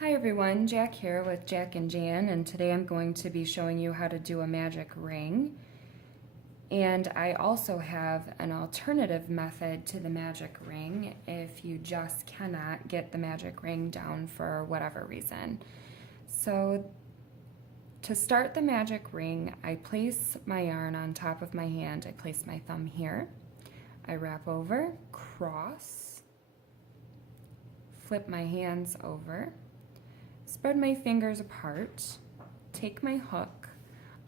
Hi everyone, Jack here with Jack and Jan, and today I'm going to be showing you how to do a magic ring. And I also have an alternative method to the magic ring if you just cannot get the magic ring down for whatever reason. So to start the magic ring, I place my yarn on top of my hand. I place my thumb here. I wrap over, cross, flip my hands over, spread my fingers apart, take my hook,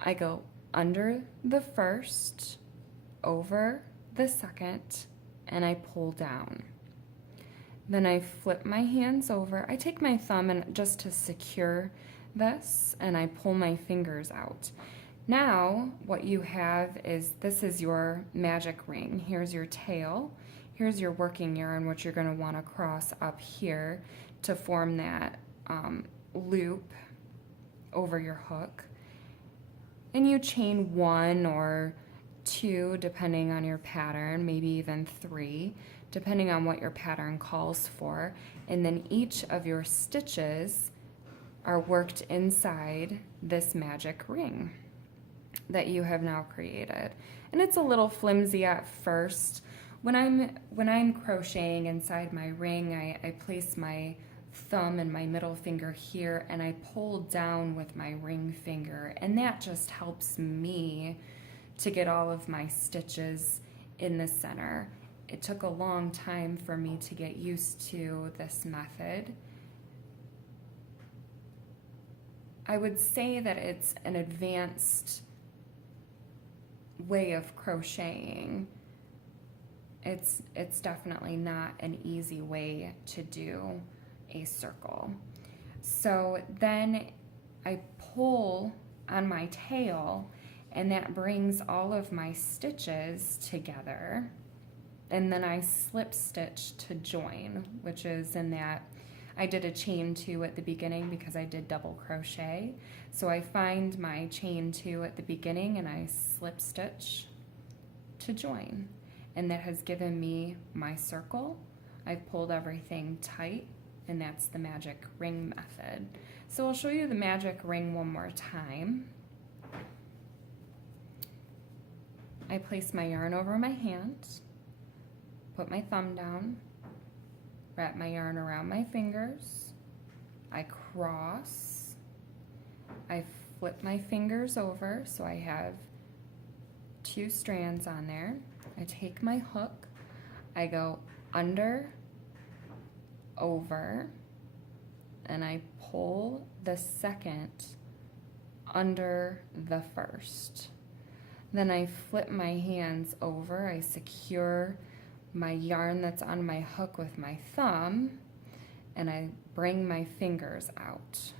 I go under the first, over the second, and I pull down. Then I flip my hands over. I take my thumb and just to secure this, and I pull my fingers out. Now what you have is, this is your magic ring. Here's your tail. Here's your working yarn, which you're going to want to cross up here to form that loop over your hook. And you chain 1 or 2 depending on your pattern, maybe even 3 depending on what your pattern calls for, and then each of your stitches are worked inside this magic ring that you have now created. And it's a little flimsy at first. When I'm crocheting inside my ring, I place my thumb and my middle finger here, and I pull down with my ring finger, and that just helps me to get all of my stitches in the center. It took a long time for me to get used to this method. I would say that it's an advanced way of crocheting. It's definitely not an easy way to do a circle. So then I pull on my tail, and that brings all of my stitches together, and then I slip stitch to join, which is in that I did a chain 2 at the beginning because I did double crochet. So I find my chain 2 at the beginning and I slip stitch to join, and that has given me my circle. I've pulled everything tight, and that's the magic ring method. So I'll show you the magic ring one more time. I place my yarn over my hand, put my thumb down, wrap my yarn around my fingers, I cross, I flip my fingers over so I have 2 strands on there. I take my hook, I go under, over, and I pull the second under the first. Then I flip my hands over, I secure my yarn that's on my hook with my thumb, and I bring my fingers out.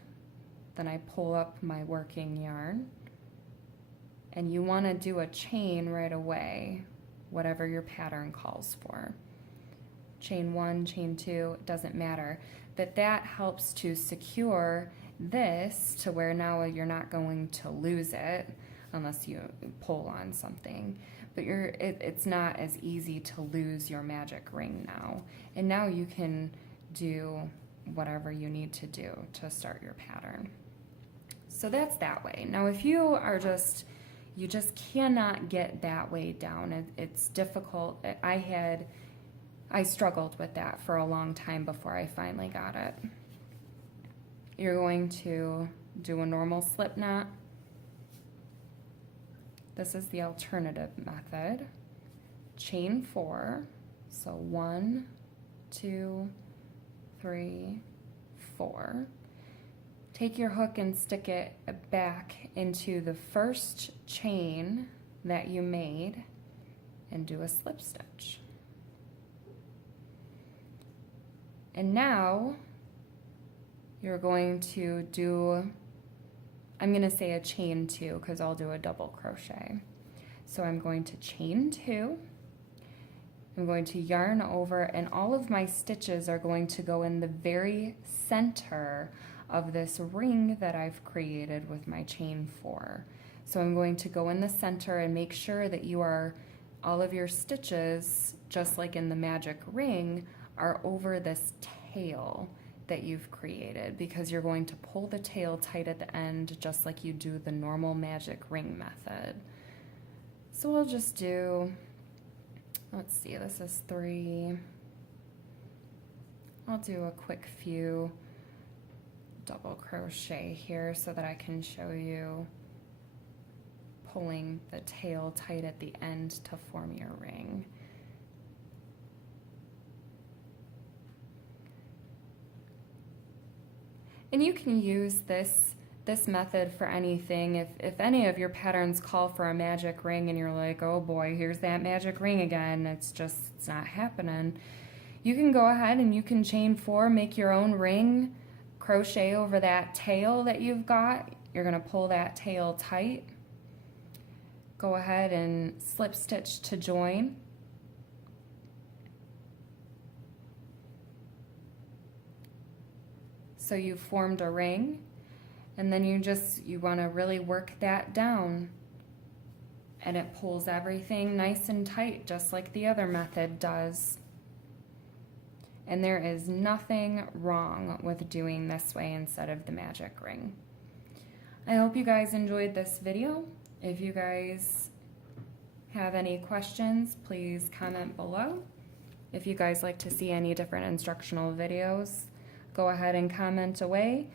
Then I pull up my working yarn, and you want to do a chain right away, whatever your pattern calls for. Chain 1, chain 2, it doesn't matter. But that helps to secure this to where now you're not going to lose it unless you pull on something. But it's not as easy to lose your magic ring now. And now you can do whatever you need to do to start your pattern. So that's that way. Now if you just cannot get that way down, it's difficult. I struggled with that for a long time before I finally got it. You're going to do a normal slip knot. This is the alternative method. Chain 4, so 1, 2, 3, 4. Take your hook and stick it back into the first chain that you made and do a slip stitch. And now you're going to do, I'm going to say a chain 2 because I'll do a double crochet. So I'm going to chain 2, I'm going to yarn over, and all of my stitches are going to go in the very center of this ring that I've created with my chain 4. So I'm going to go in the center and make sure that all of your stitches, just like in the magic ring, are over this tail that you've created, because you're going to pull the tail tight at the end just like you do the normal magic ring method. So we'll just do, let's see, this is 3. I'll do a quick few double crochet here so that I can show you pulling the tail tight at the end to form your ring. And you can use this method for anything. If any of your patterns call for a magic ring and you're like, oh boy, here's that magic ring again, it's not happening, you can go ahead and you can chain 4, make your own ring, crochet over that tail that you've got. You're going to pull that tail tight. Go ahead and slip stitch to join. So you've formed a ring, and then you want to really work that down, and it pulls everything nice and tight just like the other method does. And there is nothing wrong with doing this way instead of the magic ring. I hope you guys enjoyed this video. If you guys have any questions, please comment below. If you guys like to see any different instructional videos, go ahead and comment away.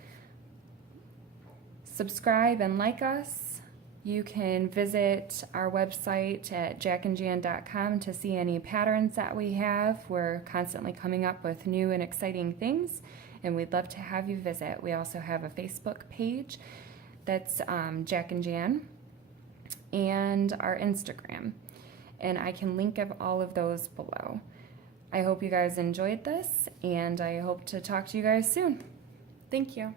Subscribe and like us. You can visit our website at jackandjan.com to see any patterns that we have. We're constantly coming up with new and exciting things, and we'd love to have you visit. We also have a Facebook page that's Jack and Jan, and our Instagram. And I can link all of those below. I hope you guys enjoyed this, and I hope to talk to you guys soon. Thank you.